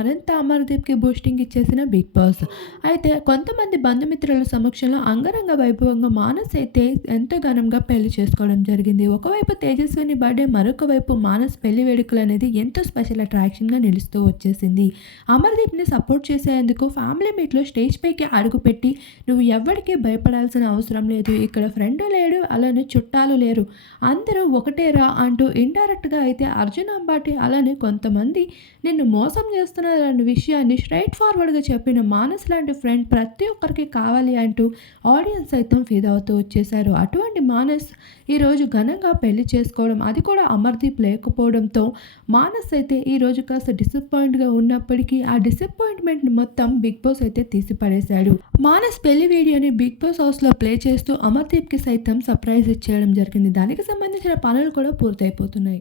మరింత అమర్‌దీప్‌కి బూస్టింగ్ ఇచ్చేసిన 'big boss'. అయితే కొంతమంది బంధుమిత్రుల సమక్షంలో అంగరంగ వైభవంగా మానస్ అయితే ఎంతో ఘనంగా పెళ్లి చేసుకోవడం జరిగింది. ఒకవైపు తేజస్విని బర్త్‌డే, మరొక వైపు మానస్ పెళ్లి వేడుకలనేది ఎంతో స్పెషల్ అట్రాక్షన్‌గా నిలుస్తూ వచ్చేసింది. అమర్‌దీప్‌ని సపోర్ట్ చేసేందుకు ఫ్యామిలీ మీట్‌లో స్టేజ్ పైకి అడుగుపెట్టి, "నువ్వు ఎవ్వడికి భయపడాల్సిన అవసరం లేదు. ఇక్కడ ఫ్రెండు లేడు, అలానే చుట్టాలు లేరు. అందరూ ఒకటేరా" అంటూ ఇండైరెక్ట్‌గా అయితే అర్జున్ అంబాటి అలానే కొంతమంది నిన్ను మోసం చేస్తున్నారన్న విషయాన్ని స్ట్రెయిట్ ఫార్వర్డ్‌గా చెప్పిన మానస్ లాంటి ఫ్రెండ్ ప్రతి ఒక్కరికి కావాలి అంటూ ఆడియన్స్ సైతం ఫిదా అవుతూ వచ్చేశారు. అటువంటి మానస్ ఈరోజు ఘనంగా పెళ్లి చేసుకోవడం, అది కూడా అమర్‌దీప్ లేకపోవడంతో మానస్ అయితే ఈరోజు కాస్త డిసప్పాయింట్‌గా ఉన్నప్పటికీ ఆ డిసప్పాయింట్‌మెంట్‌ని మొత్తం 'బిగ్ బాస్' అయితే తీసి పడేశాడు. మానస్ పెళ్లి వీడియోని 'బిగ్ బాస్' హౌస్‌లో ప్లే చేస్తూ అమర్‌దీప్‌కి సైతం సర్ప్రైజ్ ఇచ్చేయడం జరిగింది. దానికి సంబంధించిన పనులు కూడా పూర్తయిపోతున్నాయి.